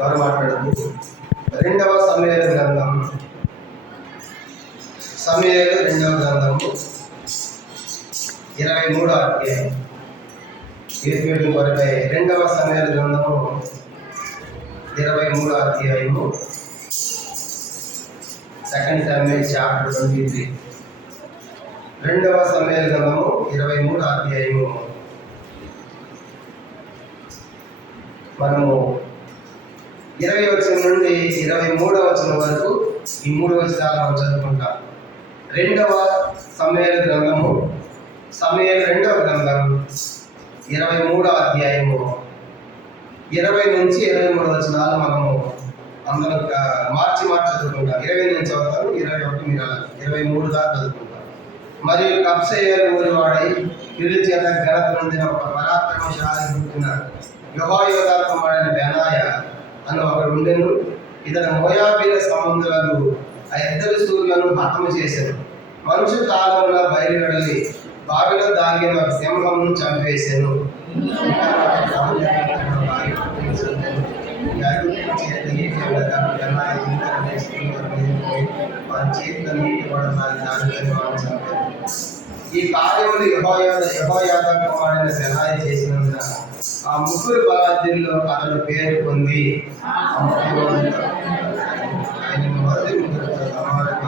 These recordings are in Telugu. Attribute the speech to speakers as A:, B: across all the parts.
A: వారు మాట్లాడదు రెండవ సమయాల గ్రంథం. సమయాలు రెండవ గ్రంథము. ఇరవై మూడో అధ్యాయం. యూత్ రెండవ సమయాల గ్రంథము. ఇరవై మూడో అధ్యాయము. సెకండ్ సమయం చాప్టర్ ట్వంటీ త్రీ రెండవ సమయాల గ్రంథము ఇరవై మూడో అధ్యాయము. మనము ఇరవై వచనం నుండి ఇరవై మూడవ వచనం వరకు ఈ మూడు వచనాలు మనం చదువుకుంటాం. రెండవ సమయాల గ్రంథము సమయాల రెండవ గ్రంథం ఇరవై మూడవ అధ్యాయము ఇరవై నుంచి ఇరవై మూడు వచనాలు మనము అందరం ఒక మార్చి మార్చి చదువుకుంటాం. ఇరవై నుంచి చదువుతాం ఇరవై ఒకటి మీరు అలా ఇరవై మూడు దాకా చదువుకుంటాం. మరియు కప్సయ్యలు ఊరి వాడై ఇల్లు చేత ఘనత నొందిన ఒక పరాక్రమశాలి పుట్టిన వాడిన కుమారుడైన బెనాయ అని ఒకడు ఉండెను. ఇతర మోయాబీల సముద్రాలు ఆ ఇద్దరు సూర్యులను హతము చేశాను మనుషు కాలంలో బయలువెడలి బావిలో దాగిన సింహమును చంపేశాను ఈ కార్యములు నీటి యహోయాద కుమారుడైన సెలాయ చంపారు ఈ కార్యములు బలాద్యుల్లో అతడు పేరు పొంది ఆ ముగ్గురు ఆయన అతను పేరు పొంది అనుకోలేదు.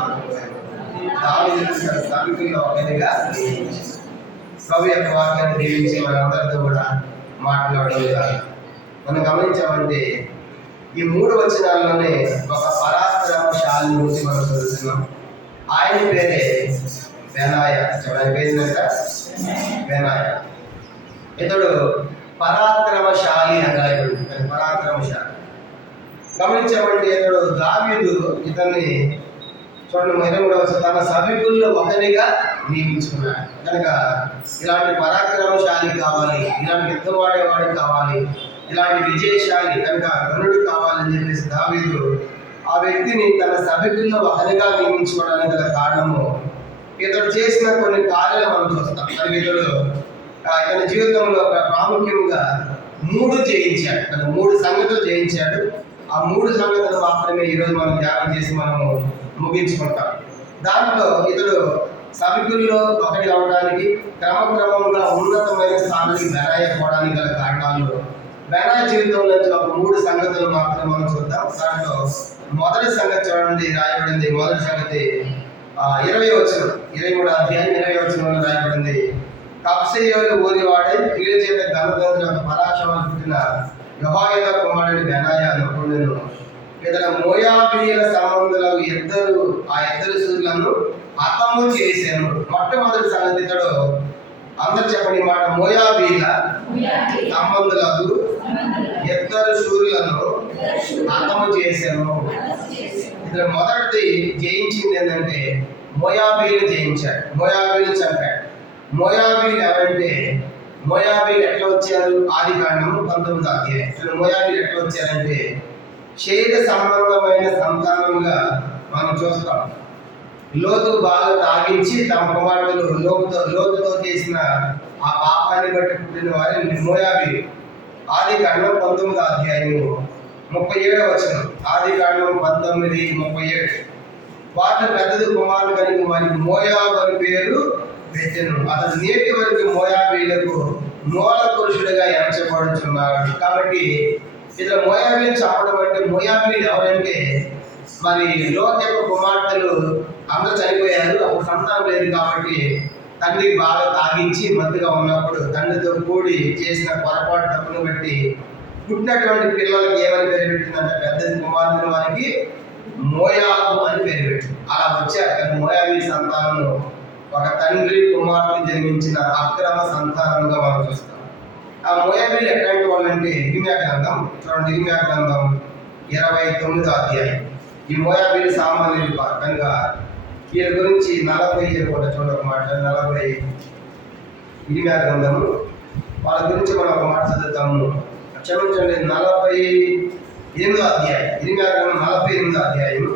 A: ఒకరిగా నియమించాడు. యొక్క వాక్యాన్ని దీవించి మనందరితో కూడా మాట్లాడగలుగుతారు మనం గమనించామంటే ఈ మూడు వచనాల్లోనే ఒక పరాక్రమశాలి గురించి మనం చదువుతున్నాం ఆయన పేరే బెనాయ చెప్పడానికి పేరుందంట బెనాయ ఇతడు పరాక్రమశాలి అని ఇతను పరాక్రమశాలి. గమనించామంటే ఇతడు దావీదు ఇతన్ని చూడండి ఇరవై మూడవ తన సమీపుల్లో ఒకరిగా నియమించుకున్నాడు. కనుక ఇలాంటి పరాక్రమశాలి కావాలి ఇలాంటి యుద్ధం కావాలి ఇలాంటి విజయశాలి కనుక గనుడు కావాలని చెప్పేసి దావీదు ఆ వ్యక్తిని తన సభ్యుల్లో ఒకరిగా నియమించుకోవడానికి గల కారణము ఇతడు చేసిన కొన్ని కార్యాలు మనం చూస్తాం. కనుక ఇతడు తన ఇతని జీవితంలో ఒక ప్రాముఖ్యంగా మూడు జయించాడు తన మూడు సంగతులు జయించాడు ఆ మూడు సంగతులు మాత్రమే ఈరోజు మనం ధ్యానం చేసి మనము ముగించుకుంటాం. దాంట్లో ఇతడు సభికుల్లో ఒకటి అవడానికి క్రమక్రమంగా ఉన్నతమైన స్థానానికి బెనాయకపోవడానికి గల కారణాలు. బెనాయ జీవితంలో ఒక మూడు సంగతులు మాత్రం మనం చూద్దాం. దాంట్లో మొదటి సంగతి చూడండి రాయబడింది మొదటి సంగతి ఇరవై వచనం ఇరవై మూడు అధ్యాయం ఇరవై వచనంలో రాయబడింది. కప్సేయోలు ఊరివాడై కీడు చేత గణతంత్ర పరాశమని పుట్టిన యహోయద కుమారుడి బెనాయ అనుకుండెను ఇతర మోయాబీల సంబంధులకు ఇద్దరు ఆ ఇద్దరు సూర్యులను హతము చేశాను మొట్టమొదటి సంగతి ఇతడు అందరు చెప్పండి ఈ మాట మోయాబీల సంబంధులకు ఇద్దరు సూర్యులను హతము చేశాను ఇతను మొదటి జయించింది ఏంటంటే మోయాబీలు జయించాడు మోయాబీలు చంపాడు మోయాబీలు ఎవరంటే మోయాబీలు ఎట్లా వచ్చారు? ఆది కాండము పంతొమ్మిది అధ్యాయం. ఇతను మోయాబీలు ఎట్లా వచ్చారంటే శరీర సంబంధమైన సంతానంగా మనం చూస్తాం. లోతు బాగా తాగించి తమ కుమార్తెలు లోతుతో లోతుతో చేసిన ఆ పాపాన్ని బట్టి పుట్టిన వారిని మోయాబీలు ఆది కాండం పంతొమ్మిది అధ్యాయము ముప్పై ఏడవ వచనం. ఆది కాండం పంతొమ్మిది ముప్పై ఏడు. వాటి పెద్దది కుమారుడు కలిగి వారికి మోయాబు అని పేరు పెట్టెను అతడు నేటి వరకు మోయాబీలకు మూల పురుషుడిగా ఎంచబడుచున్నాడు. కాబట్టి ఇతర మోయాబీలు చెప్పడం అంటే మోయాబీలు ఎవరంటే మరి లోక యొక్క కుమార్తెలు అందరూ చనిపోయారు. అప్పుడు సంతానం లేదు కాబట్టి తండ్రి బాగా తాగించి మత్తుగా ఉన్నప్పుడు తండ్రితో కూడి చేసిన పొరపాటు తప్పును బట్టి పుట్టినటువంటి పిల్లలకి ఏమని పేరు పెట్టిందంటే పెద్ద కుమారుని వారికి మోయాబు అని పేరు పెట్టింది. అలా వచ్చారు కానీ మోయాబీ సంతానం ఒక తండ్రి కుమారుని జన్మించిన అక్రమ సంతానంగా మనం చూస్తాం. ఆ మోయాబీలు ఎట్లాంటి వాళ్ళంటే ఇరిమ్యా గ్రంథం చూడండి ఇరిమ్యా గ్రంథం ఇరవై తొమ్మిదో అధ్యాయం. ఈ మోయాబీలు సామాన్యులు కాదు కనుక వీళ్ళ గురించి నలభై కూడా చూడండి ఒక మాట నలభై ఇరిమ్యా గ్రంథము. వాళ్ళ గురించి మనం ఒక మాట చదువుతాము. క్షమించండి నలభై ఎనిమిదో అధ్యాయం. ఇరిమియా గ్రంథం నలభై ఎనిమిదో అధ్యాయము.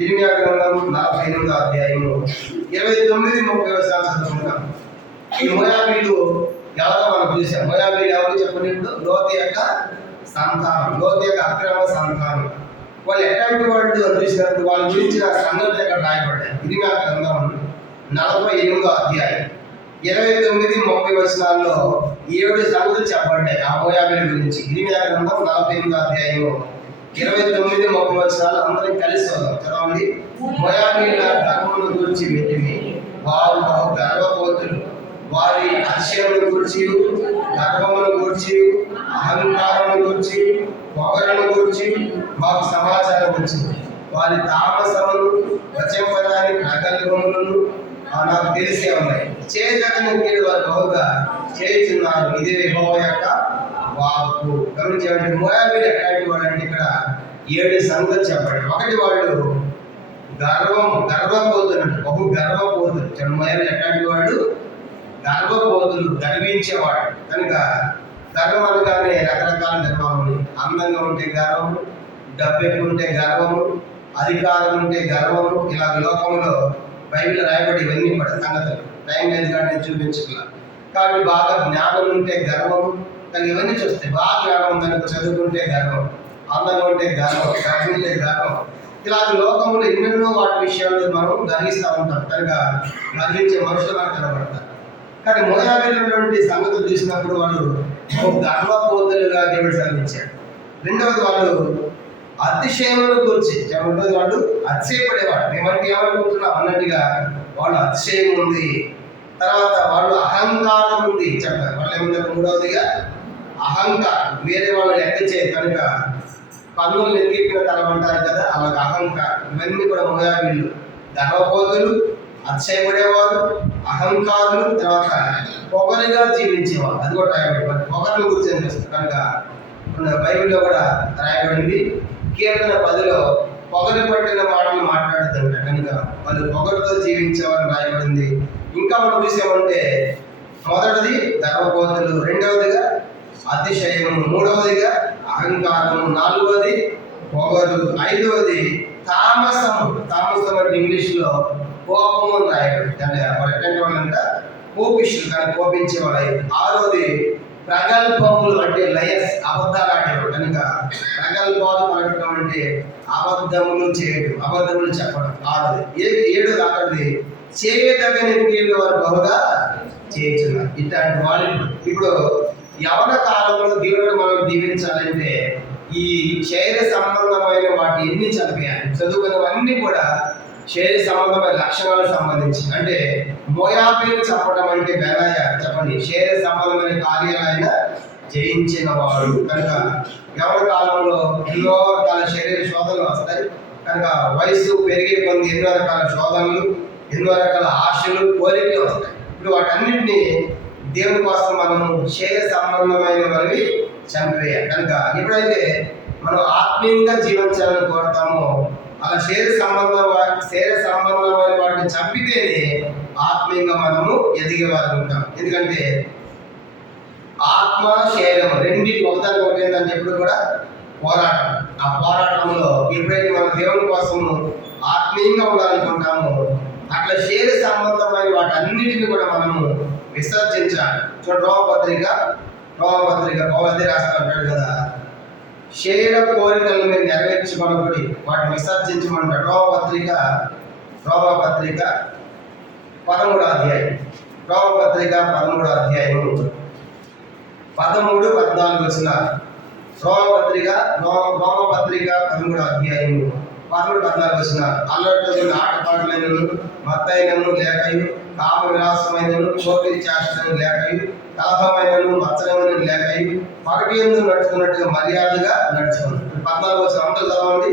A: ఇరిమియా గ్రంథం నలభై ఎనిమిదో అధ్యాయము. ఇరవై తొమ్మిది ముప్పై సంవత్సరం ఈ మోయాబీలు ఎవరో మనం చూసాం మోయాబీలు ఎవరు చెప్పండి ఇప్పుడు? యొక్క సంతానం. లోతు యొక్క అక్రమ సంతానం. వాళ్ళు ఎట్లాంటి వాళ్ళు చూసినప్పుడు వాళ్ళ గురించి నా సంగతి ఇక్కడ రాయబడ్డాయి? ఇది నా గ్రంథం నలభై ఎనిమిదో అధ్యాయం. ఇరవై తొమ్మిది ముప్పై వచనాల్లో ఏడు సంగతులు చెప్పబడ్డాయి. ఆ మోయాబిల గురించి. ఇది నా గ్రంథం నలభై ఎనిమిది అధ్యాయము. ఇరవై తొమ్మిది ముప్పై వచనాలు అందరం కలిసి వద్దాం చదవండి. మోయాబీల ధర్మముల గురించి వింటిమి వారు బహు గర్వపోతులు వారి అతిశయమును గురించి గర్వమును గురించి అహంకారమును గురించి పొగరను గురించి మాకు సమాచారం వచ్చింది వారి తామసమును వచింపడానికి ప్రగల్భములను నాకు తెలిసే ఉన్నాయి. చేతను మీరు వారు బహుగా చేయుచున్నారు. ఇది యెహోవా యొక్క వాకు గమనించేవాడి మోయాబీలు ఎట్లాంటి వాడు అంటే ఇక్కడ ఏడు సంగతి చెప్పండి ఒకటి వాళ్ళు గర్వం గర్వపోతులు బహు గర్వపోతులు. చెడుమయ్యారు ఎట్లాంటి వాడు గర్వపోతులు గర్వించేవాడు. కనుక గర్వం అనగానే రకరకాల గర్వాలు అందంగా ఉంటే గర్వము డబ్బు ఎక్కువ ఉంటే గర్వము అధికారం ఉంటే గర్వము. ఇలా లోకంలో బైబిల్ రాయబడి ఇవన్నీ పడ సంగతులు. టైం లేదు కానీ నేను చూపించగల కాబట్టి బాగా జ్ఞానం ఉంటే గర్వం. కానీ ఇవన్నీ చూస్తే బాగా జ్ఞానం ఉందనుకో చదువుకుంటే గర్వం. అందంగా ఉంటే గర్వం. డబ్బు ఉంటే గర్వం. ఇలా లోకంలో ఎన్నెన్నో వాటి విషయాలు మనం గర్విస్తూ ఉంటాం. కనుక గర్వించే మనుషులు మనకు కనబడతారు. కానీ మోయాబిల్లున్నటువంటి సంగతులు చూసినప్పుడు వాళ్ళు ఒక గర్వపోతులుగా దేవుడు సెలవించాడు రెండవది వాళ్ళు అతిశయమును గురించి రెండవది వాళ్ళు అతిశయపడేవాడు. మేమంటే ఏమనుకుంటున్నాం అన్నట్టుగా వాళ్ళు అతిశయం ఉంది తర్వాత వాళ్ళు అహంకారం ఉంది చెప్పారు. వాళ్ళు ఏమంటారు మూడవదిగా అహంకారం. వేరే వాళ్ళు లెక్క చేయ కనుక పన్నులు ఎత్తిన తరం అంటారు కదా అలాగ అహంకారం. ఇవన్నీ కూడా మోయాబీళ్ళు గర్వపోతులు అతిశయపడేవారు అహంకారులు తర్వాత పొగరుగా జీవించేవారు. అది కూడా రాయబడి మరి గురించి కనుక మన బైబిల్లో కూడా రాయబడింది. కీర్తన పదిలో పొగలు పట్టిన మాటలు మాట్లాడుతుంట కనుక వాళ్ళు పొగరుతో జీవించేవారు రాయబడింది. ఇంకా మనం చూసామంటే మొదటిది గర్వపోతులు రెండవదిగా అతిశయము మూడవదిగా అహంకారము నాలుగవది పొగరు ఐదవది తామసము. తామసం అంటే ఇంగ్లీష్లో కోపము అని రాయబడి అంటే వాళ్ళు ఎట్లాంటి వాళ్ళంట కోపిష్లు కానీ కోపించే వాళ్ళు ఆరోది ప్రగల్భములు అంటే లయస్ అబద్ధాలు ఆడేవాడు. కనుక ప్రగల్భాలు ఆడటం అంటే అబద్ధములు చేయడం. అబద్ధములు చెప్పడం ఆడదు ఏ ఏడు అక్కడిది చేయదగని క్రియలు వారు బహుగా చేయించున్నారు. ఇట్లాంటి వాళ్ళు ఇప్పుడు. యవన కాలంలో దేవుడు మనం దీవించాలంటే ఈ శరీర సంబంధమైన వాటి ఎన్ని చదివేయాలి? చదువుకున్నవన్నీ కూడా శరీర సంబంధమైన లక్షణాలకు సంబంధించి. అంటే మోయాబీలు చెప్పడం అంటే బెలాయ చెప్పండి. శరీర సంబంధమైన కార్యాలైన జయించిన వాడు కనుక యవన కాలంలో ఎన్నో రకాల శరీర శోధనలు వస్తాయి. కనుక వయసు పెరిగే కొన్ని ఎన్నో రకాల శోధనలు ఎన్నో రకాల ఆశలు కోరికలు వస్తాయి. ఇప్పుడు వాటన్నింటినీ దేవుని కోసం మనము శరీర సంబంధమైనవి చంపేయాలి. కనుక ఎప్పుడైతే మనం ఆత్మీయంగా జీవించాలని కోరుతామో అలా శరీర సంబంధం వా- శరీర సంబంధమైన వాటిని చంపితేనే ఆత్మీయంగా మనము ఎదిగేవారు ఉంటాం ఎందుకంటే ఆత్మ శరీరం రెండింటి ఒకదాని ఒకటి ఏంటంటే ఎప్పుడు కూడా పోరాటం. ఆ పోరాటంలో ఎప్పుడైతే మన దేవుని కోసము ఆత్మీయంగా ఉండాలనుకుంటామో అట్లా శరీర సంబంధమైన వాటన్నిటిని కూడా మనము విసర్జించాలి. చూడ రోమపత్రిక రోమపత్రిక పౌరతి రాస్తా అంటాడు కదా శరీర కోరికలను మీరు నెరవేర్చుకొనబడి వాటిని విసర్జించమంట రోమపత్రిక రోమపత్రిక పదమూడు అధ్యాయం. రోమపత్రిక పదమూడు అధ్యాయము. పదమూడు పద్నాలుగు వచ్చిన రోమపత్రిక రోమ రోమపత్రిక పదమూడు అధ్యాయము. పర్లు పద్నాలుగు వచ్చిన అల్లటకు ఆటపాటలైనను మత్తైనను లేకయు కామ విలాసమైనను చోటి చేష్టను లేకయు కలహమైనను మచ్చలమైన లేకయు పగటి ఎందు నడుచుకున్నట్టుగా మర్యాదగా నడుచుకున్నాడు పద్నాలుగు వచ్చిన అందరూ చదవండి.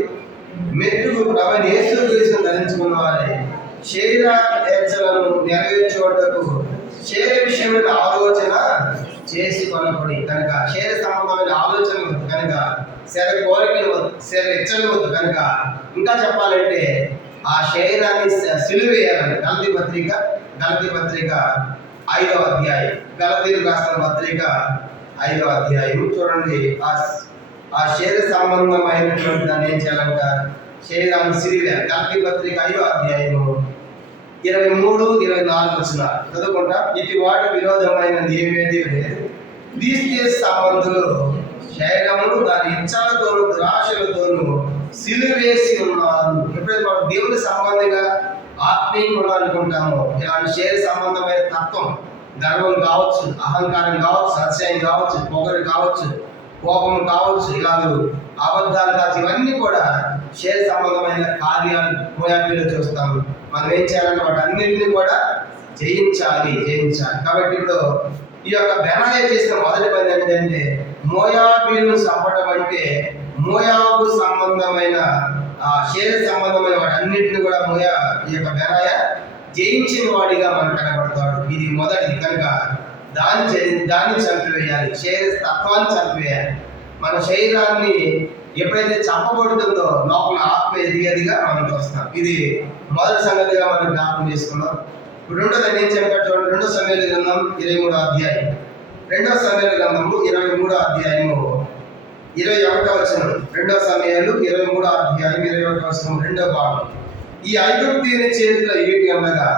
A: మెట్టుకు ప్రభని యేసు క్రీస్తు ధరించుకున్న వారే శరీర ఏర్చలను నెరవేర్చుకోవటకు శరీర విషయమైన ఆలోచన చేసి కొనబడి కనుక శరీర సంబంధమైన ఆలోచన కనుక శరీర కోరికలు శరీర ఇచ్చలు కనుక ఇంకా చెప్పాలంటే ఆ శరీరాన్ని స- సిలువేయాలని గలతి పత్రిక గలతి పత్రిక ఐదవ అధ్యాయం గలతీరు రాష్ట్ర పత్రిక ఐదవ అధ్యాయం చూడండి ఆ ఆ శరీర సంబంధమైనటువంటి దాన్ని ఏం చేయాలంట? శరీరాన్ని సిలివేయాలి. గలతి పత్రిక ఐదవ అధ్యాయము ఇరవై మూడు ఇరవై నాలుగు వచ్చిన చదువుకుంటా. ఇటు వాటి విరోధమైనది ఏమేది లేదు క్రీస్తు సంబంధులు శరీరమును దాని ఇచ్చలతోనూ దురాశలతోను సిలువేసి ఉన్నారు ఎప్పుడైతే మనం దేవుని సంబంధంగా ఆత్మీయంగా అనుకుంటామో ఇలాంటి శరీర సంబంధమైన తత్వం గర్వం కావచ్చు అహంకారం కావచ్చు సత్యం కావచ్చు పొగరు కావచ్చు కోపం కావచ్చు ఇలాగ అబద్ధాలు కావచ్చు ఇవన్నీ కూడా శరీర సంబంధమైన కార్యాలు మోయాబీలో చూస్తాము. మనం ఏం చేయాలంటే వాటి అన్నింటినీ కూడా జయించాలి జయించాలి. కాబట్టి ఇప్పుడు ఈ యొక్క బెనాయ చేసిన మొదటి పని ఏంటంటే మోయాబీలను చంపడం అంటే మోయాబు సంబంధమైన ఆ శరీర సంబంధమైన వాటి కూడా మోయా ఈ యొక్క బెరాయ జయించిన వాడిగా మనకు కనబడతాడు. ఇది మొదటిది. కనుక దాన్ని దాన్ని చంపివేయాలి. శరీర తత్వాన్ని చంపివేయాలి. మన శరీరాన్ని ఎప్పుడైతే చంపబడుతుందో లోపల ఆత్మ ఎదిగేదిగా మనం చూస్తాం ఇది మొదటి సంగతిగా మనం జ్ఞాపకం చేసుకున్నాం. ఇప్పుడు రెండోది ఏం చెప్పాడు చూడండి. రెండో సమయాల గ్రంథం ఇరవై మూడో అధ్యాయం. రెండో సమయాల గ్రంథము ఇరవై మూడో అధ్యాయము ఇరవై ఒకటో వచనం రెండో సమయాలు ఇరవై మూడో అధ్యాయం ఇరవై ఒకటో వచనం రెండో భాగం. ఈ ఐగుప్తీని చేతిలో ఏటి అనగా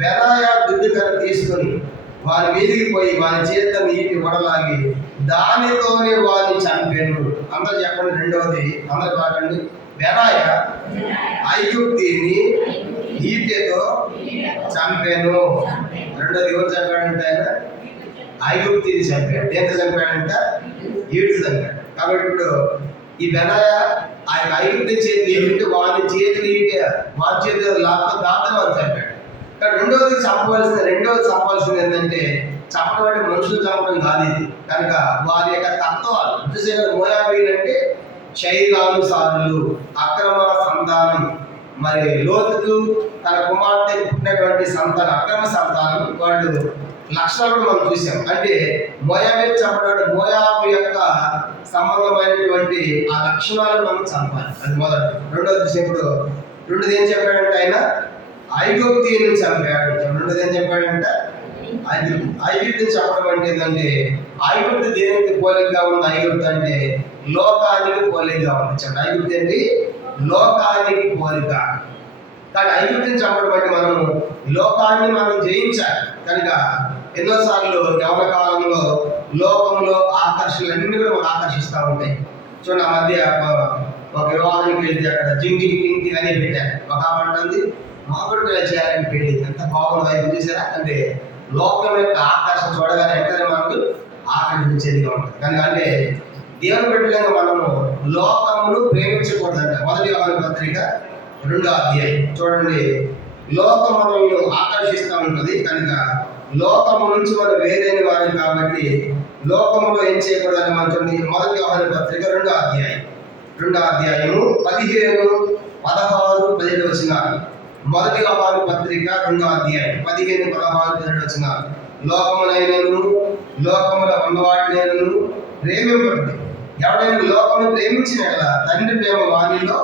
A: బెరాయా దుడ్డు కర తీసుకొని వారి మీదికి పోయి వారి చేతిలో నీటి వడలాగి దానితోనే వారిని చంపాను. అందరు చెప్పండి రెండవది అందరు కాకండి బెరాయ ఐగుప్తిని ఈటెతో చంపాను. రెండోది ఎవరు చంపాడంటే ఆయన? ఐగుప్తిని చంపాడు? ఎంత చంపాడంట? ఈడు చంపాడు. కాబట్టి ఇప్పుడు ఈ వెనయ ఆయన యొక్క ఐగుప్తి చేతి ఏమిటి వారి చేతులు వారి చేతి లాభం దాతను అని చెప్పాడు కానీ రెండోది చంపవలసిన రెండోది చంపవలసింది ఏంటంటే చంపడం అంటే మనుషులు చంపడం కాదు ఇది. కనుక వారి యొక్క తత్వాలు చూసే మోయాబీలు అంటే శైలానుసారులు అక్రమ సంతానం మరి లోతుకు తన కుమార్తె పుట్టినటువంటి సంతానం అక్రమ సంతానం వాళ్ళు లక్షణాలు మనం చూసాం అంటే మోయాబే చంపడం మోయాబు యొక్క సంబంధమైనటువంటి ఆ లక్షణాలను మనం చంపాలి. అది మొదటి. రెండోది చూసినప్పుడు రెండోది ఏం చెప్పాడంటే ఆయన? ఐగుప్తిని చంపాడు. రెండోది ఏం చెప్పాడంటే? ఐగుప్తి. ఐగుప్తిని చంపడం అంటే ఏంటంటే ఐగుప్తి దేనికి పోలికగా ఉంది? ఐగుప్తి అంటే లోకానికి పోలికగా ఉంది. చెప్పండి. ఐగుప్తు ఏంటి? లోకానికి పోలిక. దాన్ని ఐగుప్తిని చంపడం మనం లోకాన్ని మనం జయించాలి. కనుక ఎన్నోసార్లు యవన కాలంలో లోకంలో ఆకర్షణలన్నీ కూడా మనం ఆకర్షిస్తూ ఉంటాయి. చూడండి ఆ మధ్య ఒక- ఒక వివాహానికి వెళ్తే అక్కడ జింగి కింకి అని పెట్టారు. ఒక ఆమె అంటుంది చేయాలని పెళ్ళి ఎంత బాగుంది వైపు చూసారా? అంటే లోకం యొక్క ఆకర్షణ చూడగానే వెంటనే మనకు ఆకర్షించేదిగా ఉంటుంది. కనుక అంటే దేవుని బిడ్డలుగా మనము లోకమును ప్రేమించకూడదంట. మొదటి వ్యవహార పత్రిక రెండో అధ్యాయం చూడండి లోకములను ఆకర్షిస్తూ ఉంటుంది కనుక లోకము నుంచి వారు వేరైన వారు కాబట్టి లోకములో ఏం చేయకూడదని మనం చూడండి మొదటి వ్యవహార పత్రిక రెండో అధ్యాయం రెండో అధ్యాయము పదిహేను పదహారు పదిహేడు వచనాలు. మొదటి వ్యవహార పత్రిక రెండో అధ్యాయం పదిహేను పదహారు పదిహేడు వచనాలు. లోకములైనను లోకముల ఉన్నవాటినైనను ప్రేమింపండి. ఎవడైనా లోకమును ప్రేమించిన తండ్రి ప్రేమ వారిలో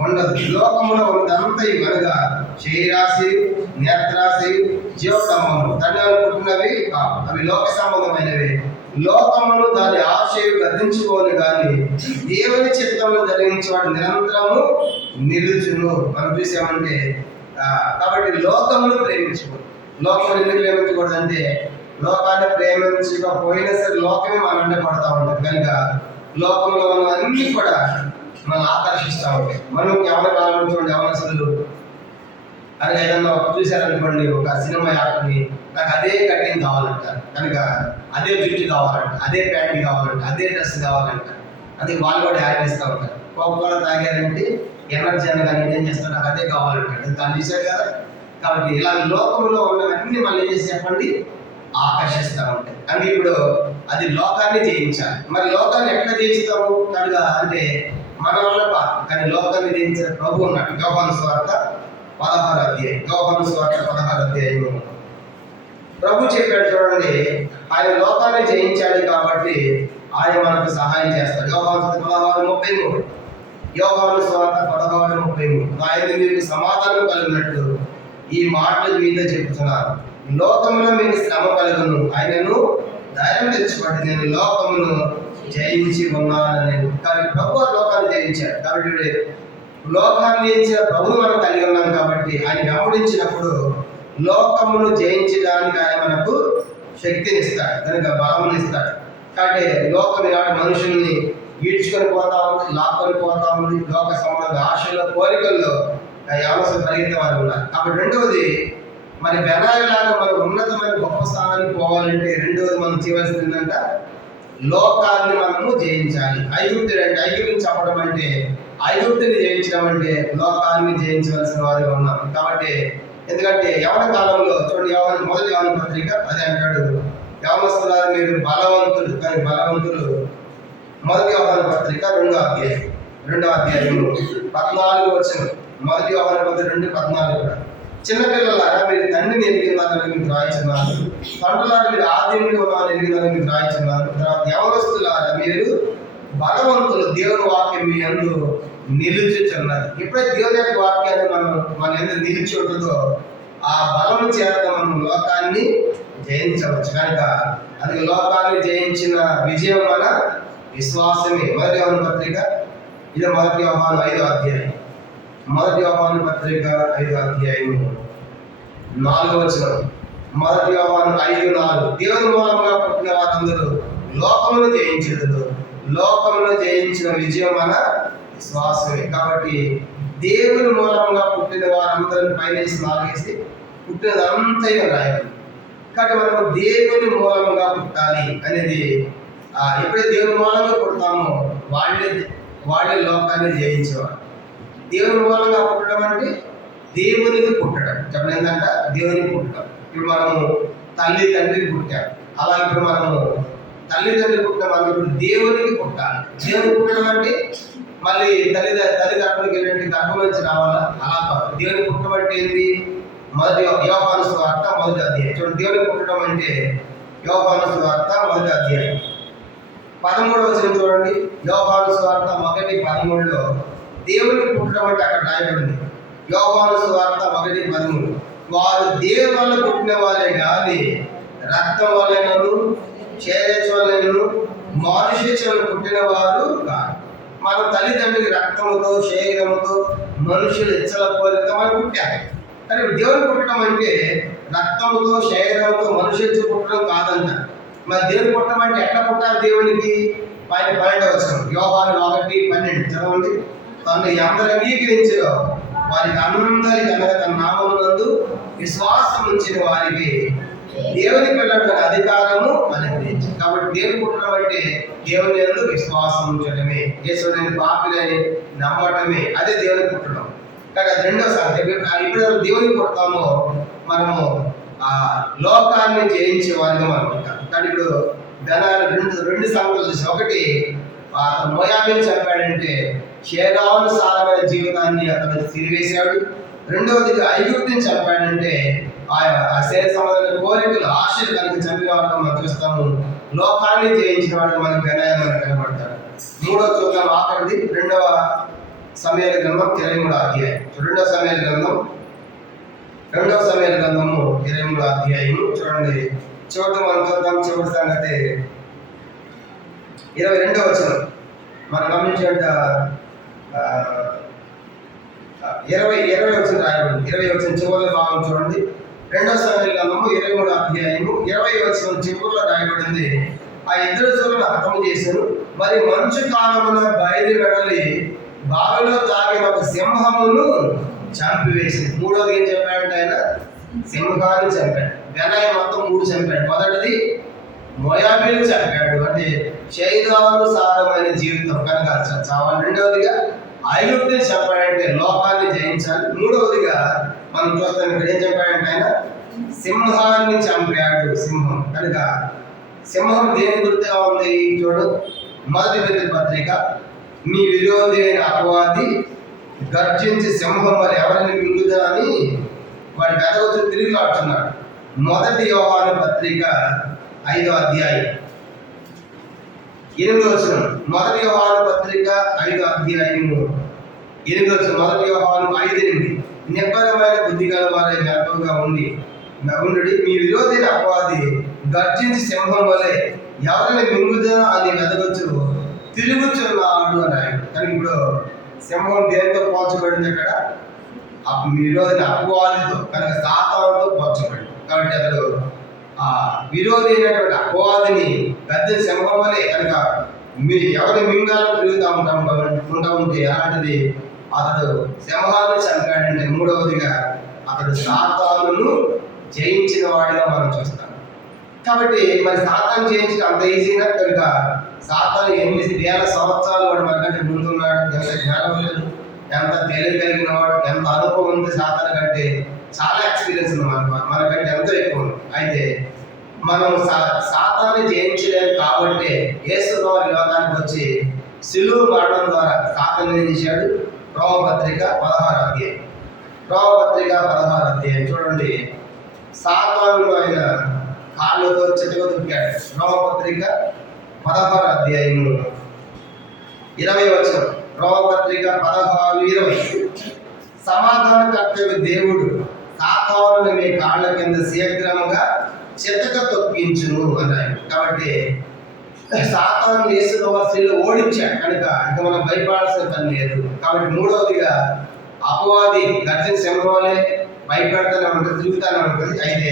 A: ఉండదు. లోకములో ఉన్నదంతా అనగా శరీరాశి నేత్రాశి జీవకమ్మము తండ్రి అనుకుంటున్నవి కావు. అవి లోక సంబంధమైనవి. లోకమును దాని ఆశయం గర్ధించుకోని కానీ దేవుని చిత్తమును ధరించి వాడు నిరంతరము నిలుచును. మనం చూసామంటే కాబట్టి లోకమును ప్రేమించకూడదు లోకము ఎందుకు ప్రేమించకూడదు అంటే లోకాన్ని ప్రేమించకపోయినా సరే లోకమే మనం పడతా ఉంటుంది. కనుక లోకంలో ఉన్న అన్ని కూడా మనం ఆకర్షిస్తూ ఉంటాయి మనం ఎవరి కాలంలో చూడండి ఎవరసలు అని ఏదన్నా ఒక చూశారనుకోండి ఒక సినిమా యాక్టర్ని నాకు అదే కటింగ్ కావాలంట. కనుక అదే జుట్టు కావాలంట అదే ప్యాంట్ కావాలంట అదే డ్రెస్ కావాలంట అది వాళ్ళు కూడా యాడ్ చేస్తూ ఉంటారు. కోకోలా తాగారంటే ఎనర్జీ అనగానే ఏం చేస్తారు నాకు అదే కావాలంట. అది తను చూశారు కదా. కాబట్టి ఇలా లోకంలో ఉన్నవన్నీ మళ్ళీ ఏం చేసి చెప్పండి? ఆకర్షిస్తూ ఉంటాయి. కానీ ఇప్పుడు అది లోకాన్ని జయించాలి. మరి లోకాన్ని ఎట్లా జయిస్తాము? కనుక అంటే మన వల్ల కాదు. కానీ లోకాన్ని జయించిన ప్రభు ఉన్నాడు. యోహాను స్వార్థ పదహారు అధ్యాయం. యోహాను స్వార్థ పదహారు అధ్యాయము ప్రభు చెప్పాడు చూడండి ఆయన లోకాన్ని జయించాడు కాబట్టి ఆయన మనకు సహాయం చేస్తాడు. యోహాను పదహారు ముప్పై మూడు. యోగాను స్వార్థ పదహారు ముప్పై మూడు. ఆయన మీకు సమాధానం కలిగినట్టు ఈ మాటలు మీతో చెబుతున్నారు లోకములో మీకు శ్రమ కలుగును. ఆయనను ధైర్యం తెచ్చుకోండి. నేను లోకమును జయించి ఉన్నాను కానీ ప్రభు ఆ లోకాన్ని జయించాడు. కాబట్టి లోకాన్ని జయించిన ప్రభువు మనం కలిగి ఉన్నాం కాబట్టి ఆయన వెంబడించినప్పుడు లోకమును జయించడానికి ఆయన మనకు శక్తిని ఇస్తాడు కనుక బలముని ఇస్తాడు. కాబట్టి లోకం ఇలాంటి మనుషుల్ని ఈడ్చుకొని పోతా ఉంది లాక్కొని పోతా ఉంది. లోక సంబంధ ఆశలో కోరికల్లో యావసం కలిగిన వారు ఉన్నారు. కాబట్టి రెండవది మరి బెనాయిలాగా మనం ఉన్నతమైన గొప్ప స్థానానికి పోవాలంటే రెండవది మనం చేయవలసింది ఏంటంటే లోకాన్ని మనము జయించాలి. ఐగుప్తి అంటే ఐగుప్తిని చెప్పడం అంటే ఐగుప్తిని జయించడం అంటే లోకాన్ని జయించవలసిన వారు ఉన్నాం. కాబట్టి ఎందుకంటే యవన కాలంలో చూడండి యవన మొదటి యవన పత్రిక అదే అంటాడు. యవనస్తున్నారు మీరు బలవంతులు కానీ బలవంతులు. మొదటి వ్యవహార పత్రిక రెండో అధ్యాయం రెండో అధ్యాయం పద్నాలుగు వచ్చిన మొదటి వ్యవహార పత్రిక రెండు పద్నాలుగు కూడా. చిన్నపిల్లలారా మీరు తండ్రిని ఎరిగిందని మీకు రాయించున్నారు పంటలారా మీరు ఆదిని ఉన్నాను ఎరిగిందని మీకు రాయించున్నారు తర్వాత యవనస్తులారా మీరు బలవంతులు దేవుని వాక్యం మీ అందు నిలుచుచున్నారు ఎప్పుడైతే దేవుని యొక్క వాక్యాన్ని మనం మన ఎంత నిలిచి ఉంటుందో ఆ బలం చేత మనం లోకాన్ని జయించవచ్చు. కనుక అది లోకాన్ని జయించిన విజయం మన విశ్వాసమే. మొదటి పత్రిక ఇది మొదటి వ్యవహారం ఐదో అధ్యాయం. మొదటి యోహాను పత్రిక ఐదు అధ్యాయము నాలుగు వచనం. మొదటి యోహాను ఐదు నాలుగు. దేవుని మూలంగా పుట్టిన వారందరూ లోకమును జయించదు లోకమును జయించిన విజయం మన విశ్వాసమే కాబట్టి దేవుని మూలంగా పుట్టిన వారందరిని పైనేసి నాగేసి పుట్టినదంతయో రాయాలి కాబట్టి మనం దేవుని మూలంగా పుట్టాలి అనేది ఎప్పుడైతే దేవుని మూలంగా పుడతామో వాళ్ళే వాళ్ళే లోకాన్ని జయించేవారు. దేవుని మూలంగా పుట్టడం అంటే దేవునికి పుట్టడం. చెప్పడం ఏంటంటే దేవునికి పుట్టడం. ఇప్పుడు మనము తల్లి తండ్రికి పుట్టాం. అలా ఇప్పుడు మనము తల్లి తండ్రి పుట్టడం మనం ఇప్పుడు దేవునికి పుట్టాలి. దేవునికి పుట్టడం అంటే మళ్ళీ తల్లి తల్లి గర్భంకి వెళ్ళి గర్భం నుంచి రావాలా? అలా కాదు. దేవుని పుట్టడం అంటే ఏంటి మొదటి యోగాను స్వార్థ మొదటి అధ్యాయం. చూడండి దేవుని పుట్టడం అంటే యోగాను స్వార్థ మొదటి అధ్యాయం. పదమూడవ వచనం చూడండి. యోగాను స్వార్థ మొదటి పదమూడులో దేవుని పుట్టడం అంటే అక్కడ రాయబడింది. యోగాను స్వార్థ ఒకటి పదమూడు. వారు దేవుని వల్ల పుట్టిన వారే కానీ రక్తం వలనను చేరేచ వలనను మానుష పుట్టిన వారు కాదు. మన తల్లిదండ్రులకి రక్తముతో శరీరముతో మనుషులు ఇచ్చల పోలిక మనం పుట్టారు కానీ దేవుని పుట్టడం అంటే రక్తముతో శరీరంతో మనుషులు పుట్టడం కాదంట. మరి దేవుని పుట్టడం అంటే ఎట్లా పుట్టాలి దేవునికి? పైన పన్నెండు వచ్చిన యోగాలు ఒకటి పన్నెండు. చదవండి. తను అందరు అంగీకరించో వారికి అందరికి అనగా తన నామమునందు విశ్వాసం ఉంచిన వారికి దేవుని పిల్లలకు అధికారము అనుగ్రహించి కాబట్టి దేవుని పుట్టడం అంటే దేవుని ఎందుకు విశ్వాసం ఉంచడమే. యేసుని పాపిలని నమ్మటమే అదే దేవుని పుట్టడం కానీ అది రెండో సంగతి. ఇప్పుడు దేవుని పుడతామో మనము ఆ లోకాన్ని జయించే వారిగా మనం ఉంటాం. కానీ ఇప్పుడు ధనాలు రెండు రెండు సంగతులు ఒకటి అతను మోయాబిని చెప్పాడంటే శేగానుసారమైన జీవితాన్ని అతను తిరివేశాడు రెండవదిగా ఐగుప్తిని చెప్పాడంటే ఆ ఆ శరీర సంబంధమైన కోరికలు ఆశలు కనుక చంపిన వాడు మనం చూస్తాము. లోకాన్ని జయించిన వాడు మనకు గణాయ మనకు కనబడతాడు. మూడవ చూద్దాం ఆఖరిది రెండవ సమయాల గ్రంథం ఇరవై మూడు అధ్యాయం. రెండవ సమయాల గ్రంథం రెండవ సమయాల గ్రంథము ఇరవై మూడు అధ్యాయము. చూడండి చివరి మనం చూద్దాం. చివరి సంగతి ఇరవై రెండవ వచనం. మనం గమనించేట ఇరవై ఇరవై వచ్చిన రాయబడింది ఇరవై వచ్చిన చివరి భాగం చూడండి. రెండవ సమయాల గ్రంథము ఇరవై మూడు అధ్యాయము ఇరవై వచ్చిన చివరిలో రాయబడింది. ఆ ఇద్దరు చూలను అర్థం చేశాను మరి మంచు కాలమున బయలు వెడలి బావిలో తాగిన ఒక సింహమును చంపివేసింది. మూడోది ఏం చెప్పాడంటే ఆయన? సింహాన్ని చంపాడు. బెనాయి మొత్తం మూడు చంపాడు. మొదటిది మోయాబీలు చంపాడు అంటే శైలానుసారమైన జీవితం కనుక చావాలి రెండవదిగా ఐగుప్తిని చెప్పాడంటే లోకాన్ని జయించాలి. మూడవదిగా మనం చూస్తాం ఇక్కడ ఏం చెప్పాడంటే ఆయన? సింహాన్ని చంపాడు సింహం. కనుక సింహం దేని గుర్తుగా ఉంది చూడు? మొదటి పెద్ద పత్రిక. మీ విరోధి అయిన అపవాది గర్జించి సింహం మరి ఎవరిని మింగుదా అని వాడి గదవచ్చు తిరిగి ఆడుతున్నాడు మొదటి యోహాను పత్రిక ఐదో అధ్యాయం. ఎనిమిది వచ్చిన మొదటి యోహాను పత్రిక ఐదో అధ్యాయము. ఎనిమిదో వచ్చిన మొదటి వ్యవహారం ఐదు ఎనిమిది నిబ్బరమైన బుద్ధి గల వారే గర్భంగా ఉండి ఉండి మీ విరోధి అపవాది గర్జించి సింహం వలె ఎవరిని మింగుదా అని వెదగచ్చు తిరుగుచున్నాడు అని ఆయన కానీ ఇప్పుడు సింహం దేనితో పోల్చబడింది అక్కడ? మీ విరోధిని అపవాదితో కనుక సాతానుతో పోల్చబడింది. కాబట్టి అతడు విరోధి అయినటువంటి అపవాదిని పెద్ద సింహం కనుక మీరు ఎవరి మింగాలను తిరుగుతూ ఉంటాం ఉంటా ఉంటే అలాంటిది అతడు సింహాన్ని చంపాడంటే మూడవదిగా అతడు సాతాను జయించిన వాడిగా మనం చూస్తాం. కాబట్టి మరి సాతాను జయించడం అంత ఈజీగా కనుక సాతాను ఎనిమిది వేల సంవత్సరాలు వాడు మనకంటే ముందున్నాడు. ఎంత జ్ఞానవంతుడు ఎంత తెలివి కలిగిన వాడు. ఎంత అనుభవం ఉంది సాతాను కంటే. చాలా ఎక్స్పీరియన్స్ ఉంది మన మనకంటే ఎంతో ఎక్కువ అయితే మనం సా సాతాన్ని జయించలేము కాబట్టి యేసు వారి లోకానికి వచ్చి సిలువు మరణం ద్వారా సాతాన్ని ఏం చేశాడు? రోమపత్రిక పదహారు అధ్యాయం. రోమపత్రిక పదహారు అధ్యాయం. చూడండి. సాతాను ఆయన కాళ్ళతో చెట్టుగా దుక్కాడు రోమపత్రిక పదహారు అధ్యాయము ఇరవై వచ్చిన రోమపత్రిక పదహారు ఇరవై. సమాధాన కర్తవ్య దేవుడు సాతాను మీ కాళ్ళ కింద శీఘ్రముగా చెత్తక తొక్కించును అన్నాడు. కాబట్టి సాతాను యేసు స్త్రీలు ఓడించాడు కనుక ఇక మనం భయపడాల్సిన పని లేదు. కాబట్టి మూడవదిగా అపవాది గర్జన సింహంలోనే భయపెడతానే ఉంటుంది తిరుగుతానే ఉంటుంది. అయితే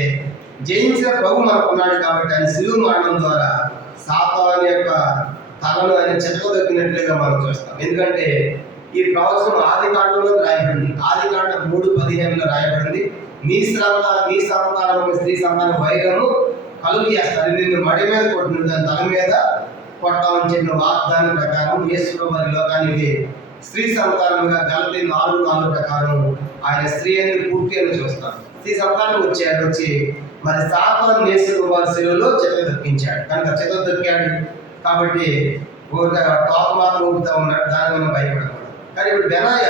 A: జయించిన ప్రభు మనకు ఉన్నాడు కాబట్టి ఆయన సిలువు మారడం ద్వారా సాతాను యొక్క తలను ఆయన చెత్తదొక్కినట్లుగా మనం చూస్తాం. ఎందుకంటే ఈ ప్రవచనం ఆది కాండంలో రాయబడింది. ఆది కాండ మూడు పదిహేనులో రాయబడింది. నీ సంత నీ సంతానం స్త్రీ సంతానం వైగను కలుగు చేస్తారు. నిన్ను మడి మీద కొట్టిన దాని తల మీద కొట్టామని చెప్పిన వాగ్దానం ప్రకారం యేసు వారి లోకానికి స్త్రీ సంతానంగా గలతి నాలుగు నాలుగు ప్రకారం ఆయన స్త్రీ అనేది పూర్తి అని చూస్తాం. స్త్రీ సంతానం వచ్చాడు వచ్చి మరి సాతాను యేసు వారి శిలువలో చెత్త దొక్కించాడు కనుక చెత్త దొక్కాడు కాబట్టి టాప్ మాత్రం ఊపుతా ఉన్నాడు దాని మనం భయపడకూడదు. కానీ ఇప్పుడు బెనాయ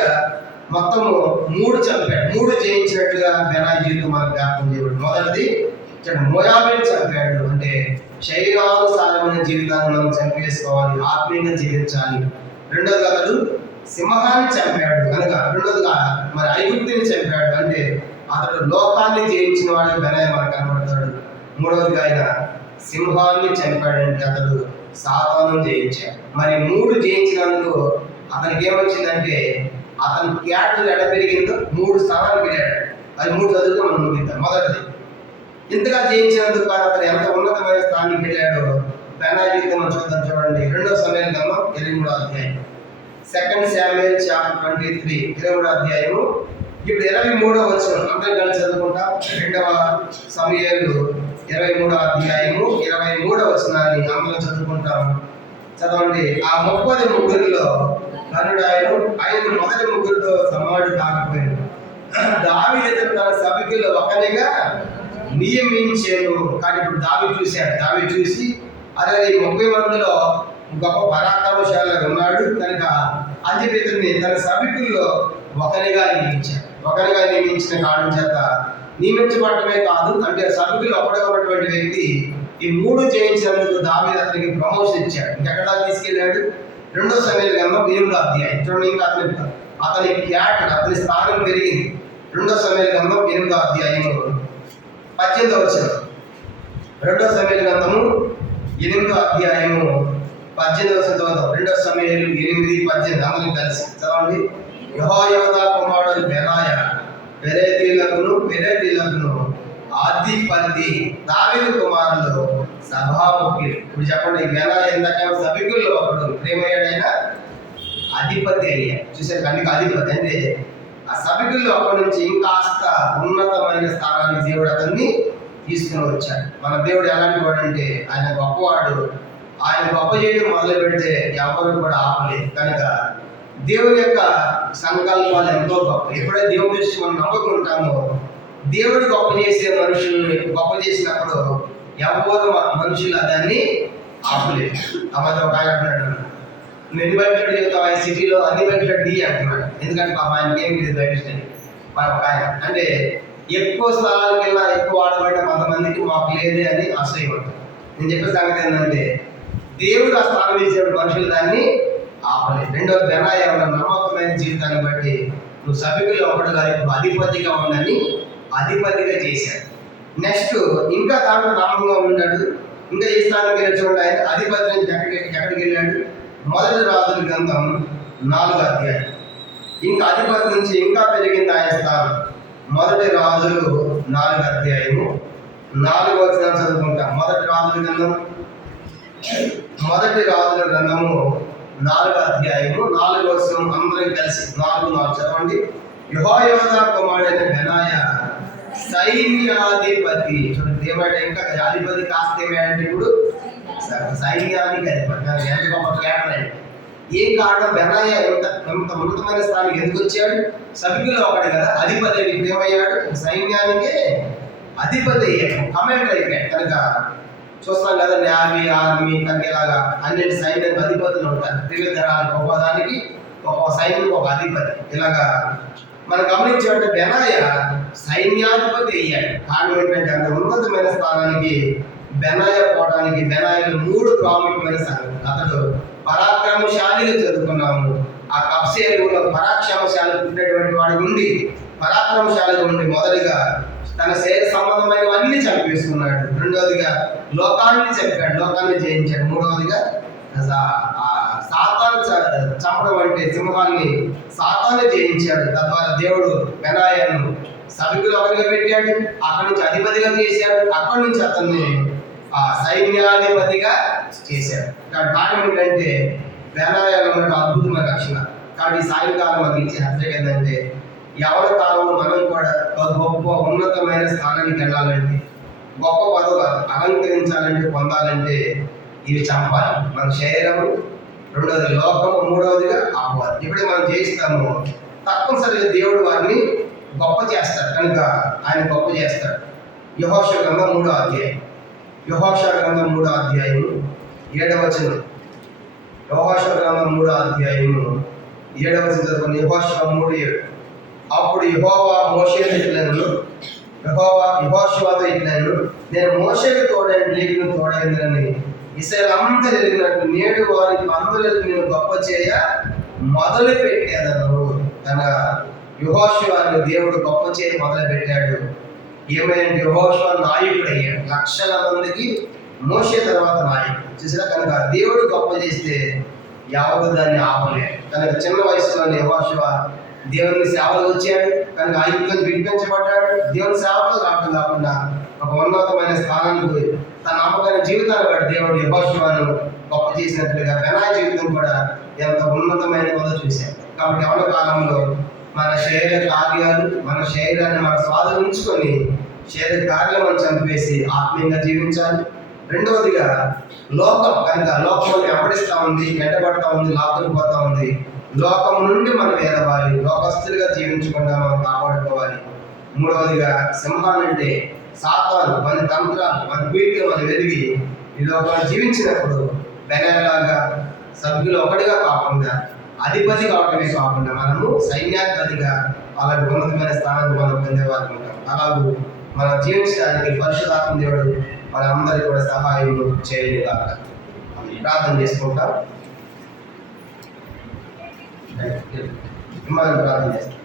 A: మొత్తము మూడు చంపాడు మూడు జయించినట్లుగా బెనాజీలు జీవితం మనకు జ్ఞాపకం చేయబడి మొదటిది ఇక్కడ మోయాబిని చంపాడు. అంటే శరీరానుసారమైన జీవితాన్ని మనం చంపేసుకోవాలి ఆత్మీయంగా జీవించాలి. రెండోది అతడు సింహాన్ని చంపాడు. కనుక రెండోదిగా మరి ఐగుప్తిని చంపాడు. అంటే అతడు లోకాన్ని జయించిన వాడు బెనాయ మనకు కనబడతాడు. మూడవదిగా ఆయన సింహాన్ని చంపాడంటే అతడు సాతాను జయించాడు. మరి మూడు జయించినందుకు అతనికి ఏమొచ్చిందంటే అతని క్యాట్లు ఎడ పెరిగిందో మూడు స్థానాలు పెరిగాడు అది మూడు చదువుకు మనం ముగిద్దాం మొదటిది ఇంతగా జయించినందుకు కానీ అతను ఎంత ఉన్నతమైన స్థానానికి వెళ్ళాడో బెనాజీతో మనం చూద్దాం చూడండి. రెండో సమయం కన్నా ఇరవై మూడో అధ్యాయం. Second Samuel chapter twenty three ఇరవై మూడో అధ్యాయము. ఇప్పుడు ఇరవై మూడో వచ్చిన అందరం కలిసి చదువుకుంటాం. రెండవ సమయాలు ఇరవై మూడో అధ్యాయము ఇరవై మూడో వచనాన్ని అందరం చదువుకుంటాం. చదవండి. ఆ ముప్పది ముగ్గురిలో నరుడు ఆయన ఆయన మొదటి ముగ్గురితో సమాడు కాకపోయాడు. దావిది తన సభికుల్లో ఒకరిగా నియమించాను. కానీ ఇప్పుడు దావి చూశాడు. దావి చూసి అదే ఈ ముప్పై మందిలో గొప్ప పరాక్రమశాలలో ఉన్నాడు. కనుక అంజపేతుని తన సభికుల్లో ఒకరిగా నియమించాడు ఒకరిగా నియమించిన కారణం చేత నియమించబడటమే కాదు అంటే సభికులు ఒకటిగా ఉన్నటువంటి వ్యక్తి ఈ మూడు జయించినందుకు దావి అతనికి ప్రమోషన్ ఇచ్చాడు. ఇంకెక్కడా తీసుకెళ్ళాడు? రెండో సమయం గ్రంథం ఎనిమిదో అధ్యాయం చూడండి ఇంకా అతని అతని క్యాటర్ అతని స్థానం పెరిగింది. రెండో సమయం గ్రంథం ఎనిమిదో అధ్యాయము పద్దెనిమిదో వచ్చిన రెండో సమయ గ్రంథము ఎనిమిదో అధ్యాయము పద్దెనిమిది వచ్చిన చదువుతాం రెండో సమయాలు ఎనిమిది పద్దెనిమిది అందరం కలిసి చదవండి. యహోయోధ కుమారుడు బెనాయ పెరేతీలకును పెరేతీలకును ఆదిపతి దావిదు కుమారులు సభాముఖులు ఇప్పుడు చెప్పండి బెనాయ ఇందాక సభికుల్లో ఒకడు ప్రేమయ్యాడైనా అధిపతి అయ్యాడు చూసారు కనుక అధిపతి అంటే ఆ సభికుల్లో అక్కడి నుంచి ఇంకాస్త ఉన్నతమైన స్థానాన్ని దేవుడు అతన్ని తీసుకుని వచ్చాడు. మన దేవుడు ఎలాంటి వాడు అంటే ఆయన గొప్పవాడు. ఆయన గొప్ప చేయడం మొదలు పెడితే ఎవరు కూడా ఆపలేదు. కనుక దేవుని యొక్క సంకల్పాలు ఎంతో గొప్ప. ఎప్పుడైతే దేవుడి దృష్టి మనం నమ్మకం ఉంటామో దేవుడు గొప్ప చేసే మనుషుల్ని గొప్ప చేసినప్పుడు ఎవరు మనుషులు దాన్ని ఆపలేదు అమ్మతో ఒక ఆయన అంటున్నాడు నువ్వు ఎన్ని బయట చెప్తావు? ఆయన సిటీలో అన్ని బయట డి అంటున్నాడు. ఎందుకంటే పాప ఆయనకి ఏం లేదు బయట స్టడీ. ఒక ఆయన. అంటే ఎక్కువ స్థలాలకు వెళ్ళినా ఎక్కువ ఆడబడ్డ కొంతమందికి మాకు లేదే అని అసహ్యపడతాం నేను చెప్పే సంగతి ఏంటంటే దేవుడు ఆ స్థానం ఇచ్చాడు మనుషులు దాన్ని ఆపలేదు రెండవ బెనాయ నమ్మకమైన జీవితాన్ని బట్టి నువ్వు సభ్యులు ఒకటిగా ఇప్పుడు అధిపతిగా ఉండని అధిపతిగా చేశాడు. నెక్స్ట్ ఇంకా దాంట్లో రామంగా ఉన్నాడు. ఇంకా ఏ స్థానానికి వెళ్ళి ఆయన అధిపతి నుంచి ఎక్కడికి ఎక్కడికి వెళ్ళాడు? మొదటి రాజుల గ్రంథం నాలుగు అధ్యాయం. ఇంకా అధిపతి నుంచి ఇంకా పెరిగింది ఆయన స్థానం మొదటి రాజులు నాలుగు అధ్యాయము. నాలుగు వచ్చిన చదువుకుంటాం. మొదటి రాజుల గ్రంథం. మొదటి రాజుల గ్రంథము నాలుగో అధ్యాయము. నాలుగు వర్షం అందరం కలిసి నాలుగు నాలుగు చదవండి. యహోయోధ కుమారుడైన బెనాయ సైన్యాధిపతి. చూడండి దేవుడు ఇంకా అధిపతి కాస్త అంటే ఇప్పుడు? సైన్యానికి అధిపతి నాకు ఎంత గొప్ప క్యాటర్ అండి కారణం? బెనాయ ఎంత ఎంత ఉన్నతమైన స్థానికి ఎందుకు వచ్చాడు? సభ్యులు ఒకటి కదా అధిపతి ఏమయ్యాడు? సైన్యానికే అధిపతి అయ్యాడు. కమాండర్ అయిపోయాడు. కనుక చూస్తాం కదా నేవీ ఆర్మీ తగ్గేలాగా అన్ని సైన్యం అధిపతులు ఉంటారు. త్రివిధ దళాలకు ఒక్కోదానికి ఒక్కొక్క సైన్యం ఒక అధిపతి. ఇలాగా మనం గమనించాలంటే బెనాయ సైన్యాధిపతి అయ్యాడు. కారణం ఏంటంటే అంత ఉన్నతమైన స్థానానికి బెనాయ పోవడానికి బెనాయలు మూడు ప్రాముఖ్యమైన సంగతి అతడు పరాక్రమశాలిగా చదువుకున్నాము. ఆ కప్సేరులో పరాక్రమశాలి ఉండేటువంటి వాడి నుండి పరాక్రమశాలిగా ఉండి మొదటిగా తన శరీర సంబంధమైనవన్నీ చంపేసుకున్నాడు. రెండవదిగా లోకాన్ని చెప్పాడు లోకాన్ని జయించాడు. మూడవదిగా ఆ సాతాను చంపడం అంటే సింహాన్ని సాతాన్ని జయించాడు. తద్వారా దేవుడు పెనాయను సభ్యులు ఒకరిగా పెట్టాడు. అక్కడి నుంచి అధిపతిగా చేశాడు. అక్కడి నుంచి అతన్ని ఆ సైన్యాధిపతిగా చేశాడు. కానీ కారణం ఏంటంటే బెనాయాలు ఉన్న అద్భుతమైన రక్షణ. కాబట్టి సాయంకాలం అందించే ఇచ్చే హెచ్చరిక ఏంటంటే ఎవరి కాలంలో మనం కూడా గొప్ప ఉన్నతమైన స్థానానికి వెళ్ళాలంటే గొప్ప పదవులు అలంకరించాలంటే పొందాలంటే ఇవి చంపాలి. మన శరీరము రెండవది లోకము మూడవదిగా అపవాది ఇప్పుడు మనం చేయిస్తాము తప్పనిసరిగా దేవుడు వారిని గొప్ప చేస్తాడు. కనుక ఆయన గొప్ప చేస్తాడు. యహోష గ్రంథం మూడో అధ్యాయం. యహోష గ్రంథం మూడో అధ్యాయము ఏడవ వచనం. గ్రంథం మూడో అధ్యాయము ఏడవచన చదువుకుని యహోష మూడు ఏడు. అప్పుడు యుహోవా మోషే ఇట్లను యుహోవా యహోషువాతో ఇట్లను నేను మోషేకి తోడైన నీకు తోడైందని ఇసలు జరిగినట్టు నేడు వారి పనులకు నేను గొప్ప చేయ మొదలు పెట్టేదను తన యుహోషువాన్ని దేవుడు గొప్ప చేయ మొదలు పెట్టాడు. ఏమైనా యుహోషువ నాయకుడు అయ్యాడు లక్షల మందికి మోసే తర్వాత నాయకుడు. చూసినా కనుక దేవుడు గొప్ప చేస్తే ఎవరు దాన్ని ఆపలేరు కనుక చిన్న వయసులోనే యహోషువ దేవుని సేవలు వచ్చాడు. కనుక ఆయనతో విడిపించబడ్డాడు. దేవుని సేవలు రావడం కాకుండా ఒక ఉన్నతమైన స్థానానికి తన అమ్మగారి జీవితాన్ని బట్టి దేవుడు యహోషువాను గొప్ప చేసినట్లుగా వినాయ జీవితం కూడా ఎంత ఉన్నతమైన పదో చూశాం కాబట్టి ఎవరి కాలంలో మన శరీర కార్యాలు మన శరీరాన్ని మన స్వాధీనించుకొని శరీర కార్యాలు మనం చంపేసి ఆత్మీయంగా జీవించాలి. రెండవదిగా లోకం కనుక లోకం వెంబడిస్తా ఉంది వెంటబడతా ఉంది లాక్కుని పోతా ఉంది. లోకం నుండి మనం ఏదవాలి లోకస్తులుగా జీవించకుండా మనం కాపాడుకోవాలి. మూడవదిగా సింహాలు అంటే సాతాను మన తంత్రాలు మన పీడికలు మనం ఎదిగి ఈ లోకంలో జీవించినప్పుడు బెనలాగా సభ్యులు ఒకటిగా కాకుండా అధిపతి కావటమే కాకుండా మనము సైన్యాధిపతిగా అలాంటి ఉన్నతమైన స్థానాన్ని మనం పొందేవారు ఉంటాం. అలాగూ మనం జీవించడానికి పరిశుధాత్మ దేవుడు మనందరికీ కూడా సహాయం చేయని కాక ప్రార్థన చేసుకుంటాం. మనం ప్రార్థన చేస్తాం.